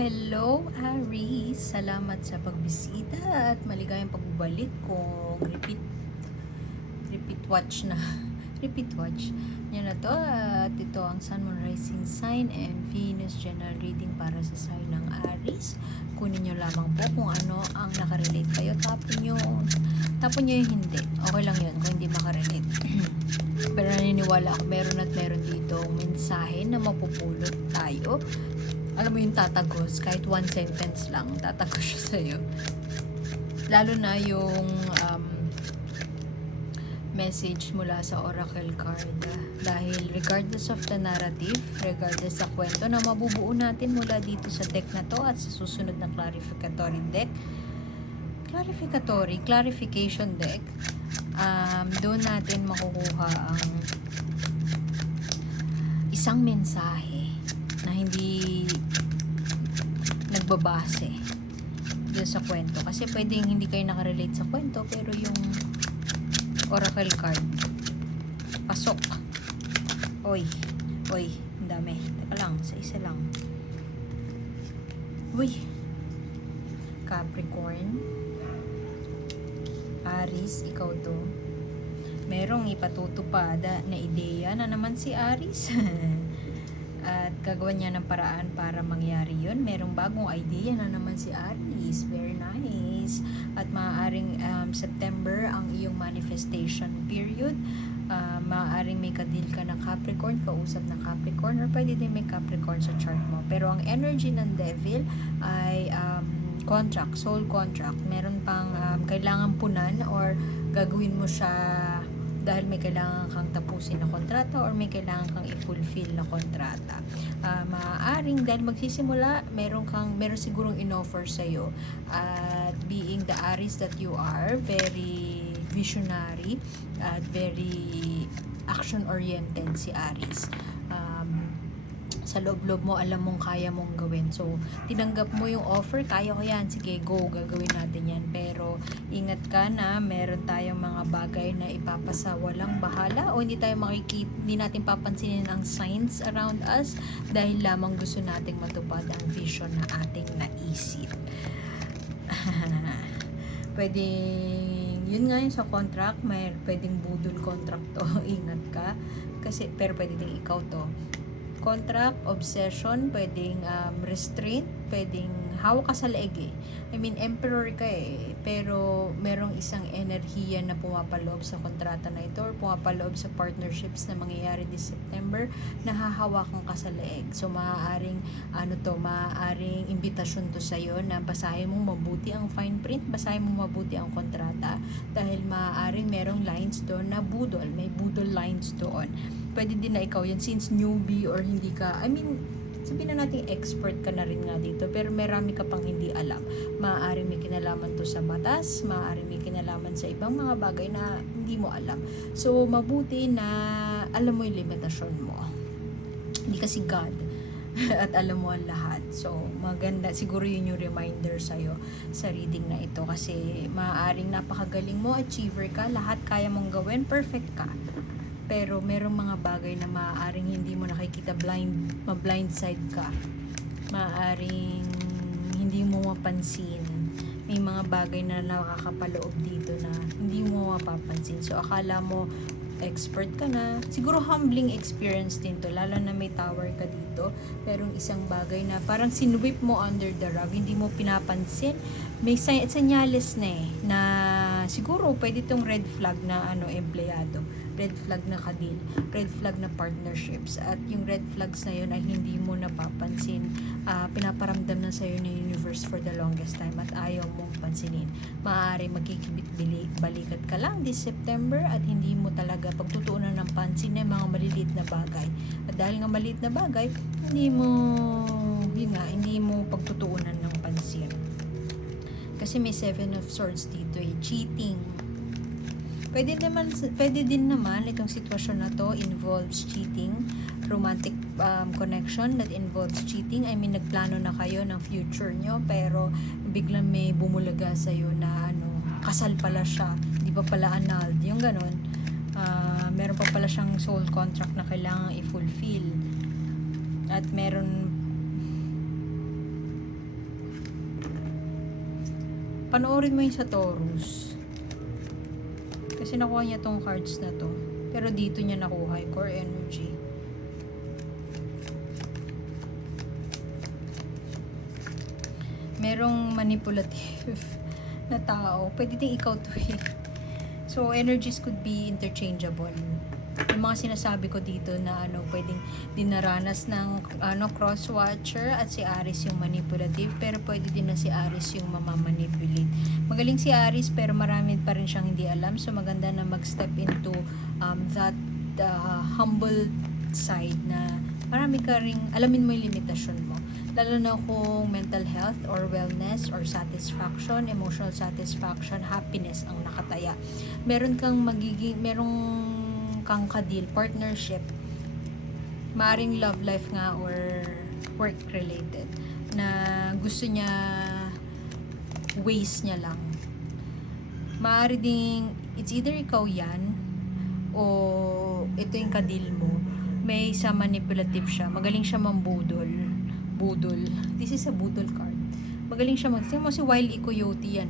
Hello, Aries! Salamat sa pagbisita at maligayang pagbabalik kung repeat watch na. Repeat watch. Yan na to. At ito ang Sun, Moon, Rising Sign and Venus General Reading para sa sign ng Aries. Kunin nyo lamang po kung ano ang nakarelate kayo. Tapon nyo yung hindi. Okay lang yun kung hindi makarelate. Pero naniniwala ako meron dito mensahe na mapupulot tayo. Alam mo yung tatagos, kahit one sentence lang, tatagos siya sa'yo. Lalo na yung message mula sa oracle card. Dahil regardless of the narrative, regardless sa kwento na mabubuo natin mula dito sa deck na to at sa susunod na clarification deck, doon natin makukuha ang isang mensahe na hindi nagbabase doon sa kwento. Kasi pwedeng hindi kayo nakarelate sa kwento, pero yung oracle card, pasok. Oy, ang dami. Teka lang, sa isa lang. Uy, Capricorn, Aries, ikaw to. Merong ipatutupad na ideya na naman si Aries. At gagawan niya ng paraan para mangyari yun. Merong bagong idea na naman si Aries. Very nice. At maaaring September ang iyong manifestation period. Maaaring may kadil ka ng Capricorn, kausap ng Capricorn, or pwede din may Capricorn sa chart mo. Pero ang energy ng Devil ay contract, soul contract. Meron pang kailangan punan or gagawin mo siya dahil may kailangan kang tapusin na kontrata or may kailangan kang i-fulfill na kontrata. Maaaring dahil magsisimula, meron sigurong in-offer sa'yo. At being the Aries that you are, very visionary at very action-oriented si Aries. Sa loob-loob mo, alam mong kaya mong gawin. So, tinanggap mo yung offer, kaya ko yan, sige, go, gagawin natin yan. Pero, ingat ka na, meron tayong mga bagay na ipapasa walang bahala o hindi natin papansinin ang signs around us dahil lamang gusto nating matupad ang vision na ating naisip. Yun nga yung sa contract, pwedeng budol contract to, ingat ka. Pero pwede din ikaw to. Contract, obsession, pwedeng restraint, pwedeng hawak ka sa leeg eh. I mean, emperor ka eh. Pero merong isang enerhiya na pumapaloob sa kontrata na ito or pumapaloob sa partnerships na mangyayari this September na hahawakan ka sa leeg. So, maaaring imbitasyon to sa'yo na basahin mo mabuti ang fine print, basahin mo mabuti ang kontrata dahil maaaring merong lines doon na budol. May budol lines doon. Pwede din na ikaw yan since newbie or hindi ka, sabihin na natin expert ka na rin nga dito, pero marami ka pang hindi alam. Maaaring may kinalaman to sa batas, maaaring may kinalaman sa ibang mga bagay na hindi mo alam. So, mabuti na alam mo yung limitasyon mo. Hindi kasi God at alam mo ang lahat. So, maganda. Siguro yun yung reminder sa'yo sa reading na ito kasi maaaring napakagaling mo, achiever ka, lahat kaya mong gawin, perfect ka. Pero merong mga bagay na maaaring hindi mo nakikita, ma-blindside ka. Maaaring hindi mo mapansin. May mga bagay na nakakapaloob dito na hindi mo mapapansin. So, akala mo expert ka na. Siguro humbling experience din to, lalo na may tower ka dito. Pero isang bagay na parang sinwip mo under the rug, hindi mo pinapansin. May senyales na na siguro pwede tong red flag na empleyado, red flag na kadil, red flag na partnerships, at yung red flags na yun ay hindi mo napapansin. Pinaparamdam na sa'yo ng universe for the longest time at ayaw mong pansinin. Maaari magkikibit-balikat ka lang this September at hindi mo talaga pagtutuunan ng pansin ng mga maliliit na bagay. At dahil nga maliit na bagay, hindi mo pagtutuunan ng pansin. Kasi may 7 of Swords dito cheating. Pwede din naman itong sitwasyon na to involves cheating, romantic connection that involves cheating. I mean, nagplano na kayo ng future nyo, pero biglang may bumulaga sa'yo na kasal pala siya, di pa pala annulled, yung ganon. Meron pa pala siyang soul contract na kailangan i-fulfill. At meron Panoorin mo yung sa Taurus. Kasi nakuha niya tong cards na to. Pero dito niya nakuha yung core energy. Merong manipulative na tao. Pwede din ikaw to eh. So, energies could be interchangeable. Yung mga sinasabi ko dito na pwedeng dinaranas ng cross-watcher at si Aries yung manipulative, pero pwede din na si Aries yung mamamanipulate. Magaling si Aries pero marami pa rin siyang hindi alam, so maganda na mag-step into that humble side na marami ka ring alamin mo yung limitasyon mo. Lalo na kung mental health or wellness or satisfaction, emotional satisfaction, happiness ang nakataya. Merong kang kadil, partnership, maaring love life nga or work related, na gusto niya ways niya lang. Maaari ding it's either ikaw yan o ito yung kadil mo, may sa manipulative siya, magaling siya mambudol. This is a budol card. Magaling siya tingnan mo si Wile E. Coyote,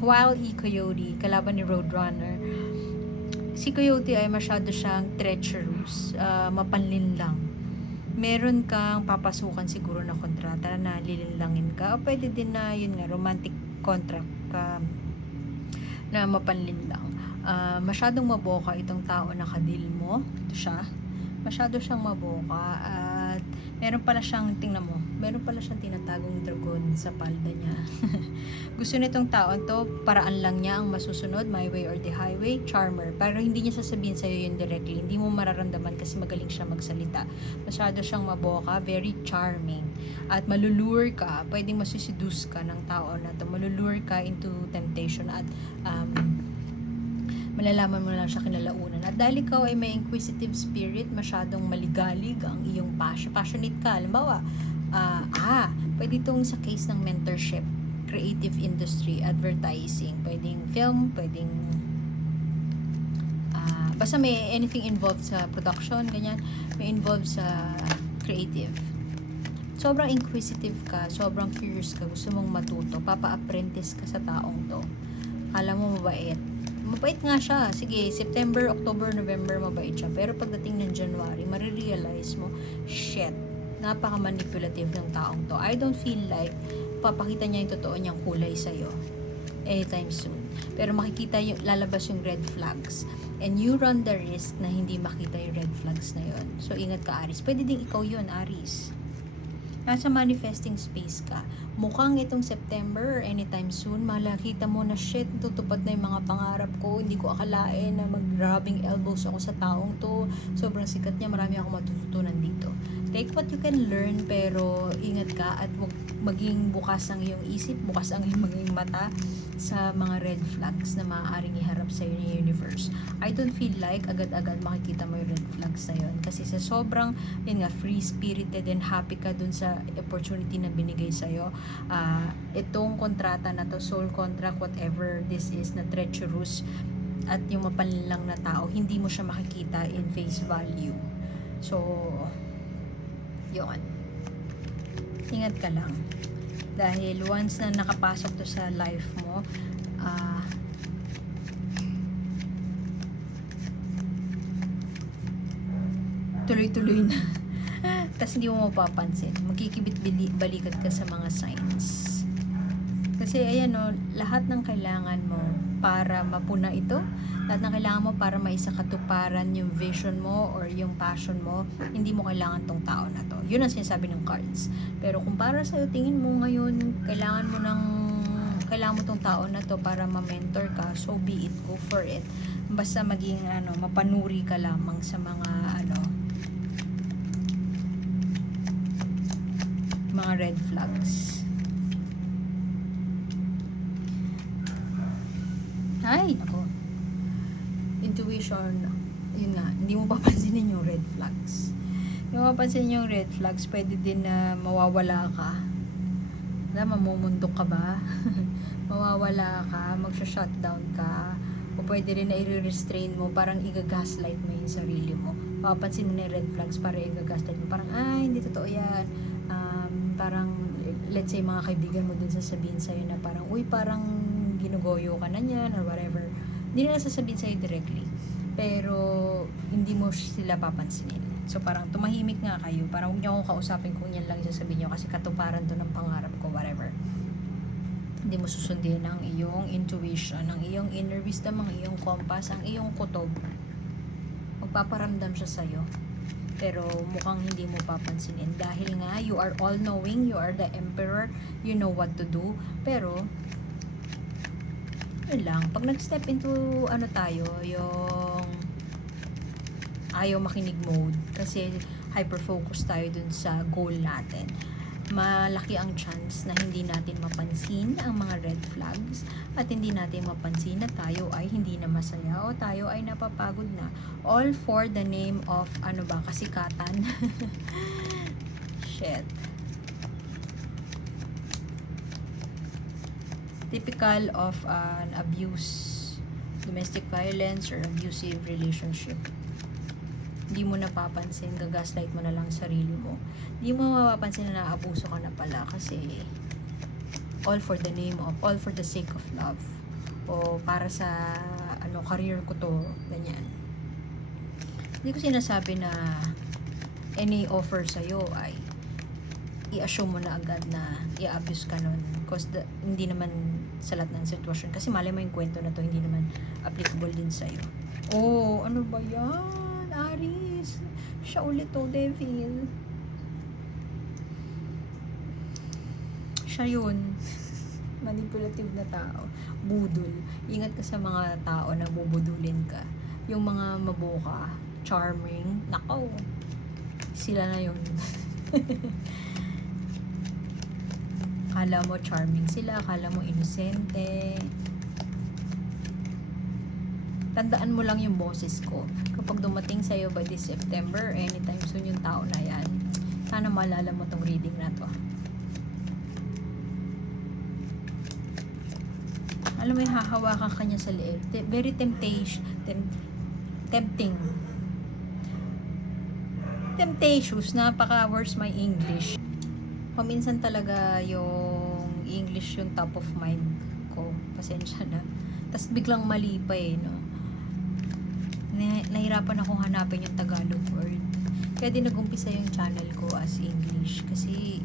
Wile E. Coyote, kalaban ni Roadrunner. Si Coyote ay masyado siyang treacherous, mapanlinlang. Meron kang papasukan siguro na kontrata na lilinlangin ka, o pwede din na yun nga, romantic contract ka na mapanlinlang. Masyadong maboka itong tao na kadil mo. Ito siya. Masyado siyang maboka at meron pala siyang tinatagong dragon sa palda niya. Gusto nitong taon to, paraan lang niya ang masusunod, my way or the highway, charmer. Pero hindi niya sasabihin sa'yo yun directly. Hindi mo mararamdaman kasi magaling siya magsalita. Masyado siyang maboka, very charming. At malulure ka, pwedeng masuseduce ka ng tao na to. Malulure ka into temptation at malalaman mo lang siya kinalaunan. At dahil ikaw ay may inquisitive spirit, masyadong maligalig ang iyong passionate ka. Halimbawa, pwede itong sa case ng mentorship, creative industry, advertising, pwedeng film, pwedeng basta may anything involved sa production, ganyan, may involved sa creative. Sobrang inquisitive ka, sobrang curious ka, gusto mong matuto, papa-apprentice ka sa taong to. Alam mo, mabait nga siya. Sige, September, October, November, mabait siya. Pero pagdating ng January, marirealize mo, shit, napaka-manipulative ng taong to. I don't feel like papakita niya yung totoo niyang kulay sa'yo anytime soon. Pero makikita lalabas yung red flags. And you run the risk na hindi makita yung red flags na yun. So, ingat ka, Aries. Pwede din ikaw yun, Aries. Nasa manifesting space ka. Mukhang itong September or anytime soon, makikita mo na shit, tutupad na yung mga pangarap ko. Hindi ko akalain na mag-rubbing elbows ako sa taong to. Sobrang sikat niya, marami akong matututunan dito. Take what you can learn, pero ingat ka at maging bukas ang iyong isip, bukas ang iyong maging mata sa mga red flags na maaaring iharap sa iyo ng universe. I don't feel like agad-agad makikita mo yung red flags na yun. Kasi sa sobrang, free-spirited and happy ka dun sa opportunity na binigay sa'yo, itong kontrata na to, soul contract, whatever this is, na treacherous at yung mapanlilang na tao, hindi mo siya makikita in face value. So, yun. Ingat ka lang. Dahil once na nakapasok to sa life mo, tuloy-tuloy na. Tapos hindi mo mapapansin. Magkikibit-balikat ka sa mga signs. Kasi ayan lahat ng kailangan mo para mapuna ito, lahat ng kailangan mo para maisakatuparan yung vision mo or yung passion mo, hindi mo kailangan tong tao na to. Yun ang sinasabi ng cards. Pero kung para sa'yo, tingin mo ngayon, kailangan mo tong tao na to para ma-mentor ka, so be it, go for it. Basta maging mapanuri ka lamang sa mga mga red flags. Ay, ako. Intuition, yun nga, hindi mo papansinin yung red flags. Hindi mo papansinin yung red flags, pwede din na mawawala ka. Mamumundok ka ba? Mawawala ka, magsha-shutdown ka, o pwede rin na i-restrain mo, parang i-gaslight mo yung sarili mo. Papansin mo na yung red flags para i-gaslight mo. Parang, hindi totoo yan. Parang, let's say, mga kaibigan mo din sasabihin sa'yo na parang, uy, parang ginugoyo ka na niyan or whatever. Hindi nila sasabihin sa'yo directly. Pero, hindi mo sila papansinin. So, parang tumahimik nga kayo. Parang huwag niyo akong kausapin kung yan lang yung sasabihin niyo kasi katuparan to ng pangarap ko, whatever. Hindi mo susundin ang iyong intuition, ang iyong inner wisdom, ang iyong compass, ang iyong kutob. Magpaparamdam siya sa'yo. Pero mukhang hindi mo papansinin. Dahil nga, you are all-knowing, you are the emperor, you know what to do. Pero, yun lang. Pag nag-step into, tayo, yung ayaw makinig mode. Kasi, hyper-focus tayo dun sa goal natin. Malaki ang chance na hindi natin mapansin ang mga red flags at hindi natin mapansin na tayo ay hindi na masaya o tayo ay napapagod na. All for the name of, kasikatan. Shit. Typical of an domestic violence or abusive relationship. Hindi mo napapansin, gagaslight mo na lang sarili mo. Hindi mo mapapansin na naabuso ka na pala kasi all for the sake of love. O para sa career ko to, ganyan. Hindi ko sinasabi na any offer sa'yo ay i-assume mo na agad na i-abuse ka nun. Because hindi naman sa lahat ng sitwasyon. Kasi malay mo yung kwento na to, hindi naman applicable din sa'yo. Oh, ano ba yan? Aries, siya ulit to, devil. Siya yun. Manipulative na tao. Budol. Ingat ka sa mga tao na bubudulin ka. Yung mga maboka, charming, nakaw. Sila na yun. Kala mo charming sila, kala mo inosente. Tandaan mo lang yung boses ko. Kapag dumating sa'yo by this September, anytime soon yung tao na yan, sana maalala mo tong reading na to. Alam mo yung hahawakan ka niya sa leeg. Very tempting. Temptatious. Napaka-worse my English. Paminsan talaga yung English yung top of mind ko. Pasensya na. Tapos biglang mali pa no? Nahirapan akong hanapin yung Tagalog word. Kaya din nag-umpisa yung channel ko as English. Kasi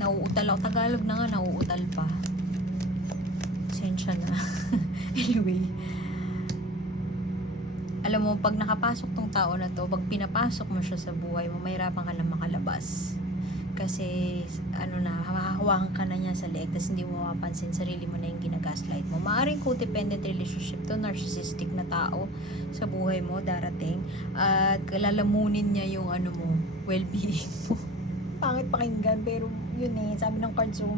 nauutal ako. Tagalog na nga, nauutal pa. Pasensya na. Anyway. Alam mo, pag nakapasok tong tao na to, pag pinapasok mo siya sa buhay mo, mahirapan ka lang makalabas. Kasi, hahawakan ka na niya sa leeg, tapos hindi mo mapapansin, sarili mo na yung ginagaslight mo. Maaring codependent relationship to, narcissistic na tao sa buhay mo, darating. At lalamunin niya yung well-being mo. Pangit pakinggan, pero yun sabi ng cards mo,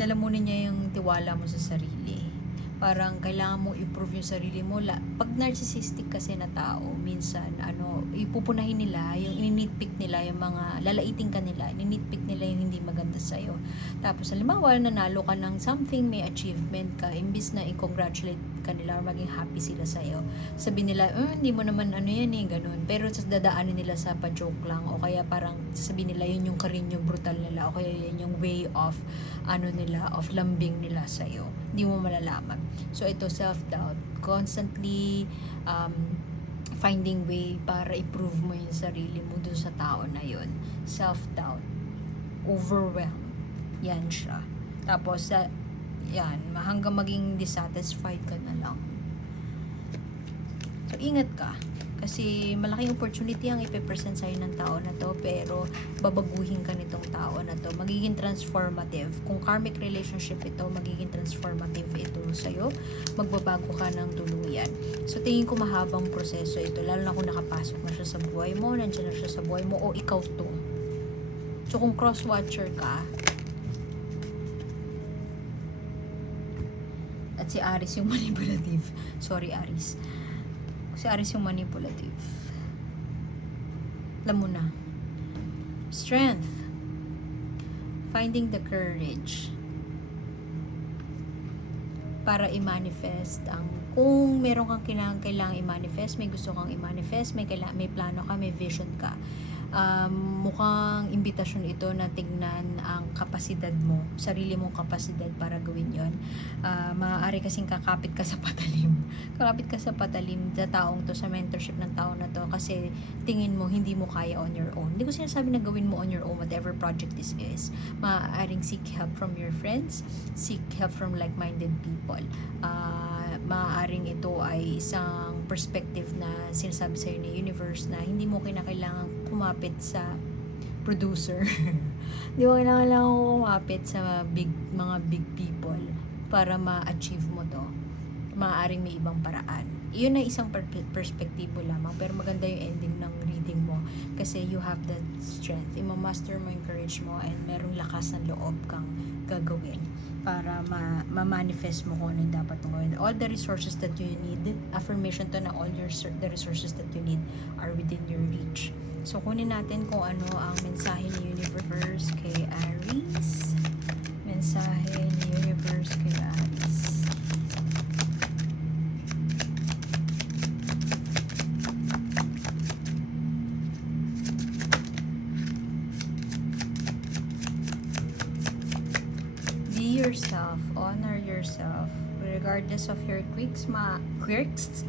lalamunin niya yung tiwala mo sa sarili. Parang kailangan mo i-prove yung sarili mo. Pag narcissistic kasi na tao, minsan, ipupunahin nila, yung ininitpick nila, yung mga lalaiting ka nila, ininitpick nila yung hindi maganda sa'yo. Tapos, halimbawa, nanalo ka ng something, may achievement ka, imbis na i-congratulate ka nila or maging happy sila sa'yo. Sabi nila, hindi mo naman ganun. Pero, dadaanin nila sa pa-joke lang, o kaya parang sasabihin nila, yun yung karinyo brutal nila, o kaya yun yung way of, of lambing nila sa'yo. Hindi mo malalaman. So, ito, self-doubt. Constantly, finding way para i-prove mo yung sarili mo dun sa tao na yun. Self-doubt. Overwhelmed. Yan siya. Tapos, hanggang maging dissatisfied ka na lang. So, ingat ka. Kasi malaking opportunity ang ipipresent sa'yo ng tao na to, pero babaguhin ka nitong tao na to. Magiging transformative. Kung karmic relationship ito, magiging transformative ito sa'yo. Magbabago ka ng tuluyan. So, tingin ko mahabang proseso ito. Lalo na kung nakapasok na siya sa buhay mo, nandiyan na siya sa buhay mo, o ikaw to. So, kung cross-watcher ka, at si Aries yung manipulative. Sorry, Aries. Si Aries yung manipulative. Alam mo na. Strength. Finding the courage para i-manifest kung meron kang kailangang i-manifest, may gusto kang i-manifest, may plano ka, may vision ka. mukhang imbitasyon ito na tignan ang kapasidad mo, sarili mong kapasidad para gawin yon. Maaari kasing kakapit ka sa patalim sa taong to, sa mentorship ng tao na to, kasi tingin mo hindi mo kaya on your own. Hindi ko sinasabi na gawin mo on your own whatever project this is. Maaaring seek help from your friends, seek help from like-minded people. Maaaring ito ay isang perspective na sinasabi sa'yo ni universe na hindi mo kinakailangan kumapit sa producer. Hindi mo kailangan kumapit sa mga big people para ma-achieve mo to. Maaaring may ibang paraan. Iyon ay isang perspektibo lamang, pero maganda yung ending ng reading mo kasi you have that strength. Ima-master mo yung courage mo and merong lakas ng loob kang gagawin para ma-manifest mo kung ano yung dapat mong gawin. All the resources that you need, affirmation to na the resources that you need are within your reach. So, kunin natin kung ano ang mensahe ni Universe kay Aries. Mensahe ni Universe kay Aries. Be yourself, honor yourself, regardless of your quirks,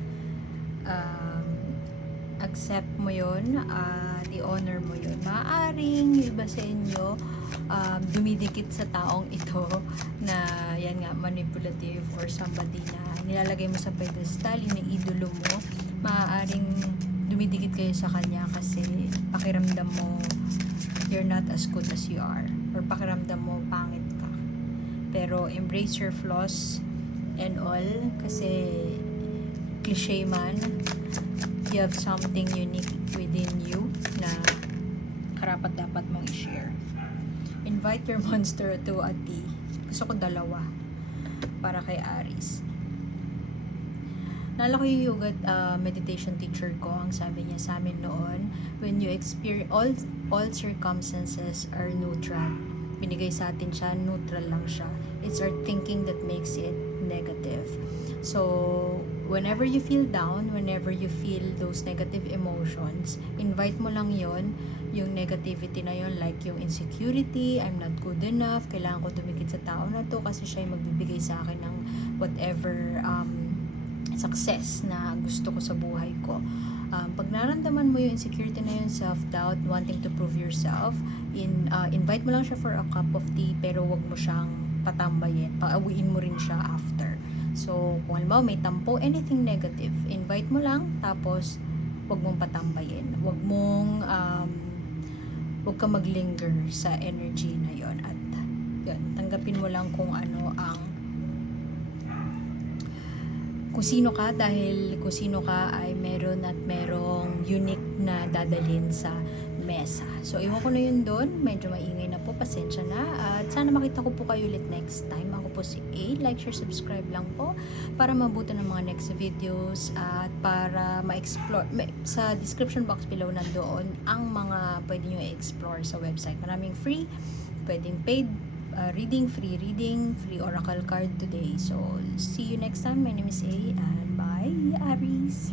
accept mo yun, i-honor mo yun. Maaaring yung iba sa inyo dumidikit sa taong ito na yan nga, manipulative or somebody na nilalagay mo sa pedestal, yung idolo mo. Maaaring dumidikit kayo sa kanya kasi pakiramdam mo you're not as good as you are, or pakiramdam mo pangit ka. Pero embrace your flaws and all, kasi cliche man, you have something unique within you na karapat-dapat mong i-share. Invite your monster to a tea. Gusto ko 2 para kay Aries. Naalala ko yung yoga meditation teacher ko, ang sabi niya sa amin noon, when you experience all circumstances are neutral. Binigay sa atin siya, neutral lang siya. It's our thinking that makes it negative. So, whenever you feel down, whenever you feel those negative emotions, invite mo lang yon, yung negativity na yon, like yung insecurity, I'm not good enough, kailangan ko dumikit sa tao na to kasi siya yung magbibigay sa akin ng whatever success na gusto ko sa buhay ko. Pag naramdaman mo yung insecurity na yun, self-doubt, wanting to prove yourself, invite mo lang siya for a cup of tea, pero wag mo siyang patambayin, pauwiin mo rin siya after. So, kung halimbawa may tampo, anything negative, invite mo lang, tapos wag mong patambayin. Wag ka maglinger sa energy na yon, at yun, tanggapin mo lang kung ano ang kung sino ka, dahil kung sino ka ay meron at merong unique na dadalhin sa mesa. So, iwan ko na yun doon. Medyo maingay na po. Pasensya na. At sana makita ko po kayo ulit next time. Ako po si A. Like, share, subscribe lang po para mabuto ng mga next videos at para ma-explore. Sa description box below nandoon ang mga pwede nyo i-explore sa website. Maraming free, pwedeng paid reading, free oracle card today. So, see you next time. My name is A and bye, Aries.